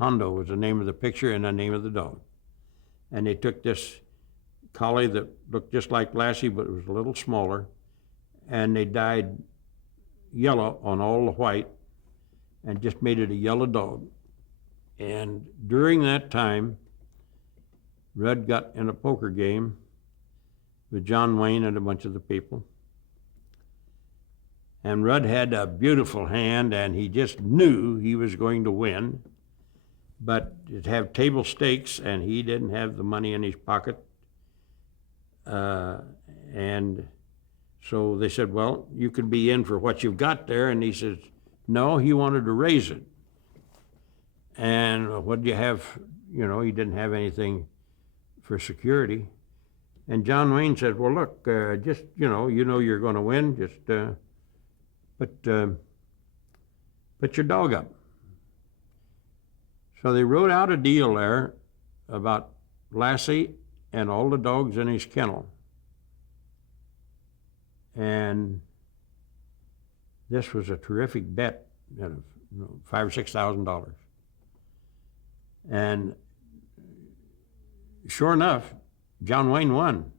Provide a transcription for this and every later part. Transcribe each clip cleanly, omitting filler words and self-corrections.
Hondo was the name of the picture and the name of the dog. And they took this collie that looked just like Lassie, but it was a little smaller, and they dyed yellow on all the white and just made it a yellow dog. And during that time, Rudd got in a poker game with John Wayne and a bunch of the people. And Rudd had a beautiful hand, and he just knew he was going to win. But it'd have table stakes, and he didn't have the money in his pocket. And so they said, well, you could be in for what you've got there. And he says, no, he wanted to raise it. And what do you have? You know, he didn't have anything for security. And John Wayne said, well, look, just, you know you're going to win. Just put your dog up. So they wrote out a deal there about Lassie and all the dogs in his kennel. And this was a terrific bet, $5,000 or $6,000. And sure enough, John Wayne won.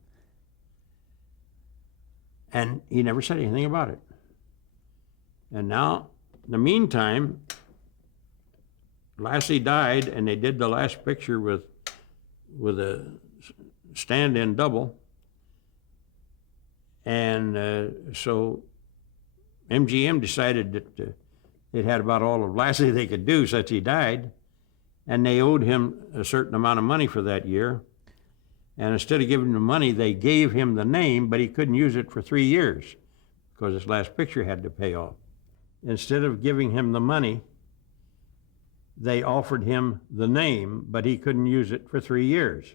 And he never said anything about it. And now, in the meantime, Lassie died, and they did the last picture with a stand-in double. And so MGM decided that it had about all of Lassie they could do since he died, and they owed him a certain amount of money for that year. And instead of giving him the money, they gave him the name, but he couldn't use it for 3 years because his last picture had to pay off. Instead of giving him the money, they offered him the name, but he couldn't use it for 3 years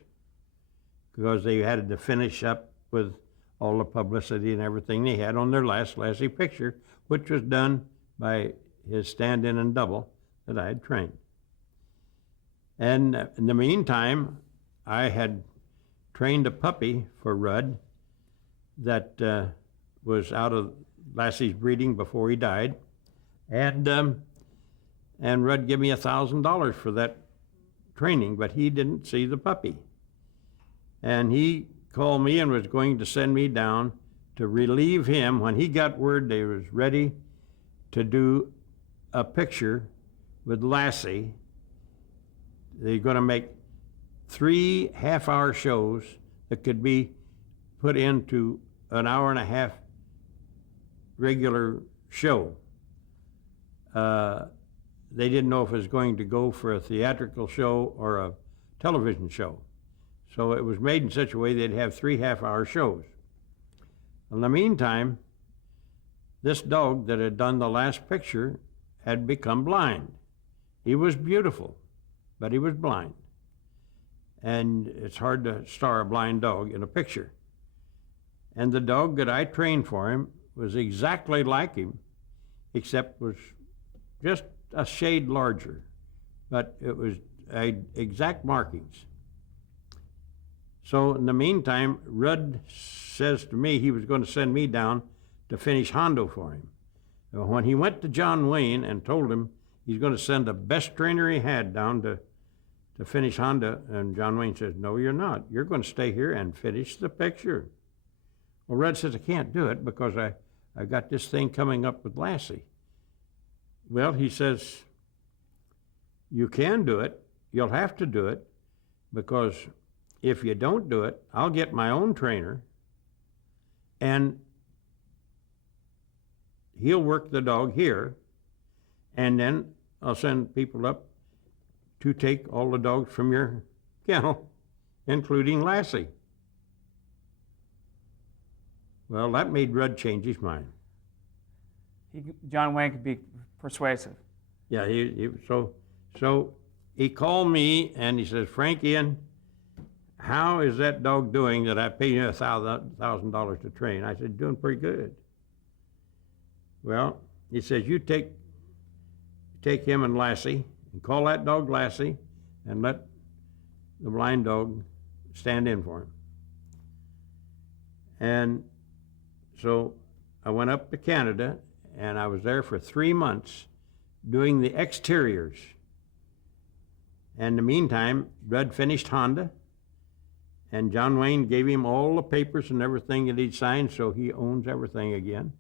because they had to finish up with all the publicity and everything they had on their last Lassie picture, which was done by his stand-in and double that I had trained. And in the meantime, I had trained a puppy for Rudd that was out of Lassie's breeding before he died. And Rudd gave me $1,000 for that training, but he didn't see the puppy. And he called me and was going to send me down to relieve him when he got word they was ready to do a picture with Lassie. They're going to make 3 half-hour shows that could be put into an hour-and-a-half regular show. They didn't know if it was going to go for a theatrical show or a television show. So it was made in such a way they'd have 3 half-hour shows. In the meantime, this dog that had done the last picture had become blind. He was beautiful, but he was blind. And it's hard to star a blind dog in a picture. And the dog that I trained for him was exactly like him, except was just a shade larger, but it was exact markings. So in the meantime, Rudd says to me he was going to send me down to finish Hondo for him. When he went to John Wayne and told him he's going to send the best trainer he had down to finish Hondo, and John Wayne says, no, you're not. You're going to stay here and finish the picture. Well, Rudd says, I can't do it because I've got this thing coming up with Lassie. Well, he says, you can do it. You'll have to do it because if you don't do it, I'll get my own trainer and he'll work the dog here, and then I'll send people up to take all the dogs from your kennel, including Lassie. Well, that made Rudd change his mind. John Wayne could be persuasive. Yeah, so he called me and he says, Frank Ian, how is that dog doing that I paid you $1,000 to train? I said, doing pretty good. Well, he says, you take him and Lassie and call that dog Lassie and let the blind dog stand in for him. And so I went up to Canada and I was there for 3 months doing the exteriors And in the meantime, Rudd finished Honda, and John Wayne gave him all the papers and everything that he'd signed, so he owns everything again.